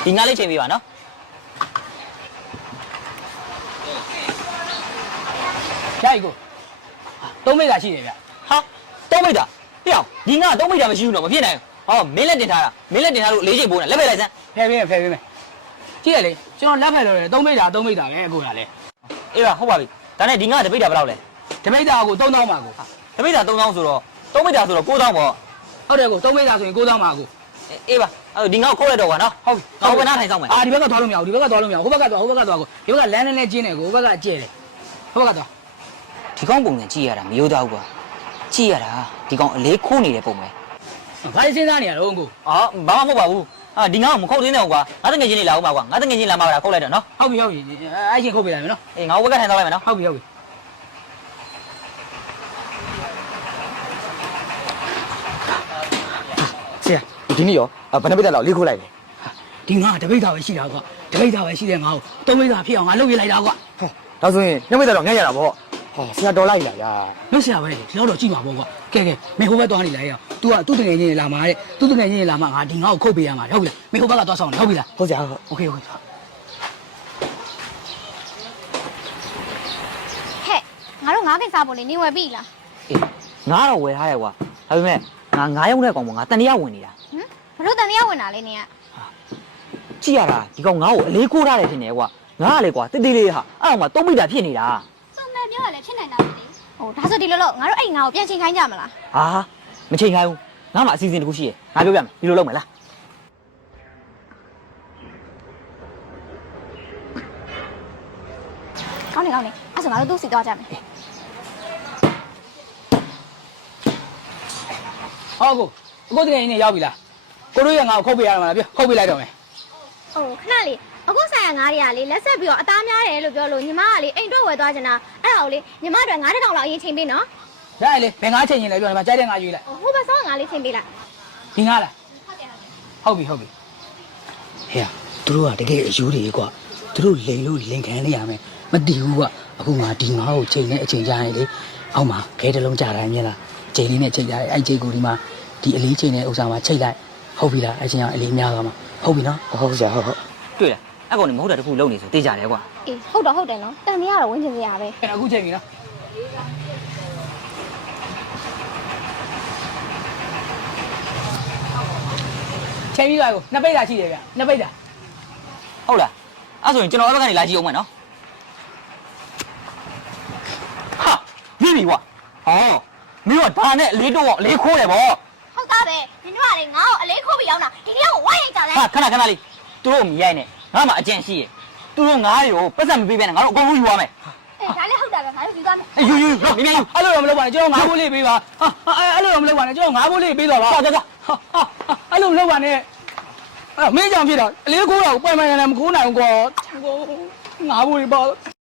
ဒီငါလေးချိန်ပေးပါနော်ရှားကြီးကို3မိတာရှိတယ်ဗျဟာ3မိတာပြအောင်ဒီငါ3မိတာမရှိဘူးတော့မဖြစ်နိုင်ဘူးဟောမင်းလက်တင်ထားတာမင်းလက်တင်ထားလို့4ချိန်ပိုးနေလက်ဖက်လိုက်စမ်းဖယ်ပေးမယ်ကြည့်ရလေကျွန်တော်လက်ဖက်လို့3မိတာပဲအခုကလည်းအေးပါဟုတ်ပါပြီဒါနဲ့ဒီငါတပိတာဘယ်လောက်လဲတပိတာကို3000ပါကိုတပိတာ3000ဆိုတော့3မိတာဆိုတော့9000ပေါ့ဟုတ်တယ်ကို3မိတာဆိုရင်9000ပါကိုအေးပါအဲ့ဒီငါကိုခိုးလိုက်တော့ကွာနော်ဟုတ်ကောင်းကနားထိုင်ဆောင်မယ်ဒီဘက်ကသွားလို့မရဘူးဒီဘက်ကသွားလို့မရဘူးဟိုဘက်ကသွားကိုဒီဘက်ကလမ်းနဲ့ကျင်းတယ်ကိုဟိုဘက်ကကျဲတယ်ဟိုဘက်ကသွားဒီကောင်းပုံနဲ့ကြည့်ရတာမရိုးသားဘူးကွာကြည့်ရတာဒီကောင်းအလေးခိုးနေတဲ့ပုံပဲဘာစဉ်းစားနေရတော့ကိုဘာမှမဟုတ်ပါဘူးဒီငါ့ကိုမခုတ်သေးနဲ့ကွာငါတငယ်ချင်းလေးလာဦးပါကွာငါတငယ်ချင်းလာမှာပါလားခုတ်လိုက်တော့နော်ဟုတ်ပြီအဲ့ချင်းခုတ်ပေးလိုက်မယ်နော်အေးငါဝက်ကထိုင်သွားလိုက်မယ်နော်ဟုတ်ပြီဆရာဒီနေ့ရောဘယ်နှပိတ်လောက်လေးခိုးလိုက်လဲဒီငါတပိတ်တာပဲရှိတာကွာတပိတ်တာပဲရှိတယ်ငါ့ကို3ပိတ်တာဖြစ်အောင်ငါလုပ်ပြလိုက်တာကွာဒါဆိုရင်2ပိတ်တော့ငှက်ရတာပေါ့ဆရာတော်လိုက်လာရာမဆရာပဲဒီတော့ကြည့်မှာပေါ့ကွာကဲမင်းဟိုဘက်သွားနေလိုက်ရအောင် तू ကသူ့တငယ်ချင်းလာမှာတဲ့သူ့တငယ်ချင်းလာမှာငါဒီငါ့ကိုခုတ်ပေးရမှာဟုတ်ပြီလားမင်းဟိုဘက်ကသွားဆောင်နေဟုတ်ပြီလားဟုတ်ဆရာဟုတ်โอเคဟဲ့ငါတို့9ကိစ္စပေါ်လေနေဝယ်ပြီလားအေးငါတော့ဝယ်ထားတယ်ကွာဒါပေမဲ့ငါ9ရောက်တဲ့ကောင်ပေါ့ငါတန်တရားဝင်နေတာဘလို့တန်တရားဝင်တာလဲနေကကြည့်ရတာဒီကောင်ငါ့ကိုအလေးကိုးထားတယ်ထင်တယ်ကွာငါကလေကွာတိတိလေးဟာအဲ့အောင်မှ3မိတာဖြစ်နေတာသုံးမဲ့ပြောရလဲဖြစ်နိုင်တာပဲလေဟိုဒါဆိုဒီလိုလို့ငါတို့အဲ့ငါကိုပြန်ချိန်ခိုင်းကြမလားဟာမချိန်ခိုင်းဘူးငါမှအစီအစဉ်တစ်ခုရှိရယ်ငါပြောပြမယ်ဒီလိုလုပ်မယ်လားကောင်းနေအဲ့ဆိုငါတို့သူ့စီသွားကြမယ်ဟောကိုအခုတကယ်ကြီးနေရောက်ပြီလားကိုတို့ရငါ့ကိုခုတ်ပေးရမှာလားပြောခုတ်ပေးလိုက်တော့မယ်ဟိုခဏလေးအခုဆိုင်ရငါးတွေကလေလက်ဆက်ပြီးတော့အသားများတယ်လို့ပြောလို့ညီမကလေအိမ်တွက်ဝယ်သွားချင်တာအဲ့ဒါကိုလေညီမတို့9000လောက်အရင်ချိန်ပေးနော်ဒါလေဘယ်ငါချိန်ရင်လဲပြောဒီမှာကြိုက်တဲ့ငါရွေးလိုက်ဟိုဘက်ဆောင်းငါလေးချိန်ပေးလိုက်ဒီငါလားဟုတ်ပြီဟဲ့သူတို့ကတကယ်အယူတွေကွာသူတို့လိန်လို့လင်ခံနေရမယ်မတည်ဘူးကွာအခုငါဒီငါကိုချိန်နေအချိန်ကြာရင်လေအောက်မှာခဲတလုံးကြာတိုင်းမြင်လားချိန်လေးနဲ့ချိန်ကြတယ်အဲ့ချိန်ကိုဒီမှာဒီအလေးချိန်တဲ့ဥစ္စာမှာချိန်လိုက်ဟုတ်ပြီလားအဲ့ချိန်ကအလေးများသွားမှာဟုတ်ပြီနော်ဟုတ်ဆရာဟုတ်တွေ့လားအဲ့ကောင်နေမဟုတ်တာတခုလုံနေဆိုတေးကြတယ်ကွာအေးဟုတ်တယ်နော်တန်နေရတော့ဝင်းချင်စရာပဲအဲ့အခုချိန်ပြီနော်ချိန်ပြီးသွားကိုနှစ်ပိတ်တာရှိတယ်ဗျနှစ်ပိတ်တာဟုတ်လားအဲ့ဆိုရင်ကျွန်တော်ဘက်ကနေလာကြည့်အောင်မယ်နော်ဟာမြင်ပြီကွာဟောမင်းကဒါနဲ့အလေးတော့အလေးခိုးတယ်ဗောဟုတ်သားပဲညီမကလေငါ့ကိုအလေးခိုးပြီးရောက်တာဒီနေ့ကိုဝိုင်းရိုက်ကြလဲဟာခဏလေးသူတို့မရိုက်နဲ့ငါမှအကြံရှိရယ်သူတို့ငါးရောပတ်စံမပေးပြန်နဲ့ငါတို့အကုန်လုံးယူရမယ်အေးဒါလည်းဟုတ်တာပဲငါတို့ယူသွားမယ်ယူမြင်အဲ့လိုတော့မလုပ်ပါနဲ့ကျွန်တော်9ဘိုးလေးပေးပါဟာအဲ့လိုတော့မလုပ်ပါနဲ့ကျွန်တော်9ဘိုးလေးပေးတော့ပါဟာအဲ့လိုမလုပ်ပါနဲ့မင်းကြောင့်ဖြစ်တော့အလေးကိုတော့ပိုင်ပိုင်နဲ့မခိုးနိုင်ဘူးကွာ9ဘိုးလေးပါ